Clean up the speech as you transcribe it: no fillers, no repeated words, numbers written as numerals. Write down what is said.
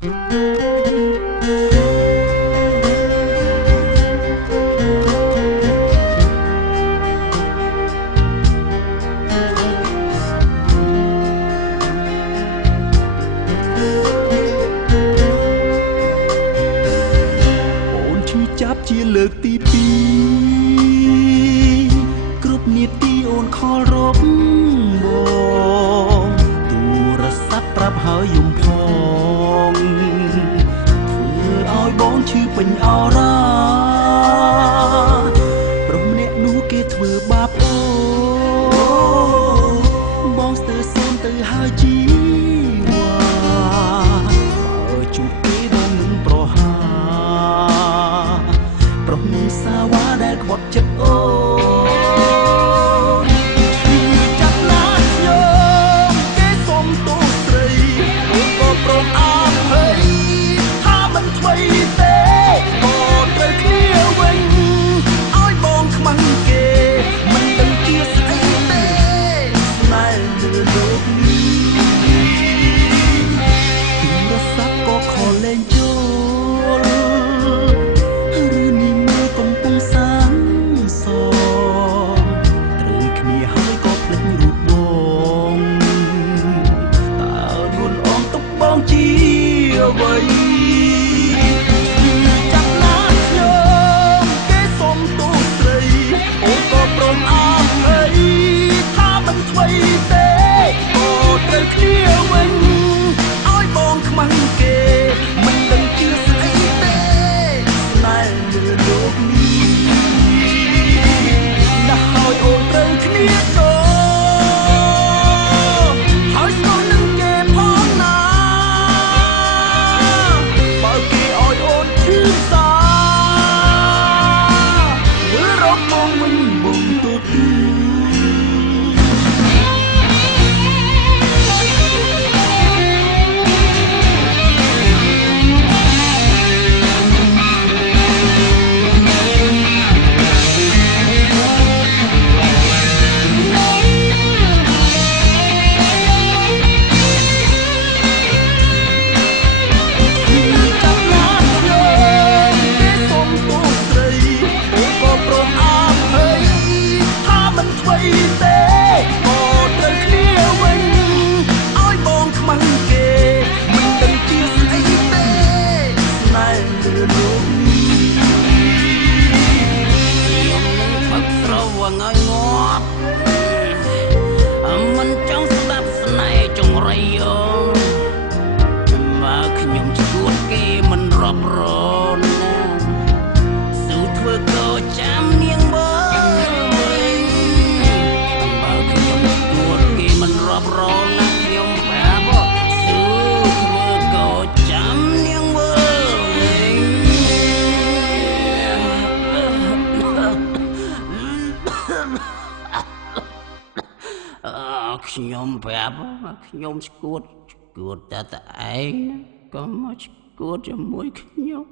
ចាប់ជាលើកទី2គ្រប់នាទីអូនខលរកបងទូរស័ព្ទប្រាប់ហើយយំផងធ្វើឲ្យបងឈឺពេញអរ៉ាប្រុសម្នាក់នោះគេធ្វើបាបអូបងស្ទើរសូមទៅហើយជីវ៉ាបើជួបគេបងនឹងប្រហាប្រុសនឹងសាវ៉ាដែលខ្វាត់ចិត្តអូចាប់ណាស់ខ្ញុំគេសុំទោសស្រីអូនក៏ព្រមអភ័យថាមិនថ្មីទេអូនត្រូវគ្នាវិញឲ្យបងខ្មាំងគេមិនដឹងជាស្អីទេស្នេហ៍លើលោកនេះទូរស័ព្ទក៏ខលលេងចូលអ្វីចាប់ណាស់ខ្ញុំគេសុំទោសស្រីអូនក៏ព្រមអភ័យថាមិនថ្មីទេអូនត្រូវគ្នាវិញឲ្យបងខ្មាំងគេមិនដឹងជាស្អីទេស្នេហ៍លើលោកនេះណាស់ហើយអូនត្រូវគ្នាដូហើយស្គាល់នឹងគេផងណាមិនចង់ស្ដាប់ស្នេហ៍ចង្រៃយោមកខ្ញុំឈួតគេមិនរាប់រនណាស៊ូធ្វើក៏ចាំនាងមើលមកខ្ញុំឈួតគេមិនរាប់រនណាខ្ញុំប្រាប់ស៊ូធ្វើក៏ចាំនាងមើលខ្ញុំប្រាប់ខ្ញុំស្គួតតែឯងក៏មកស្គួតជាមួយខ្ញុំ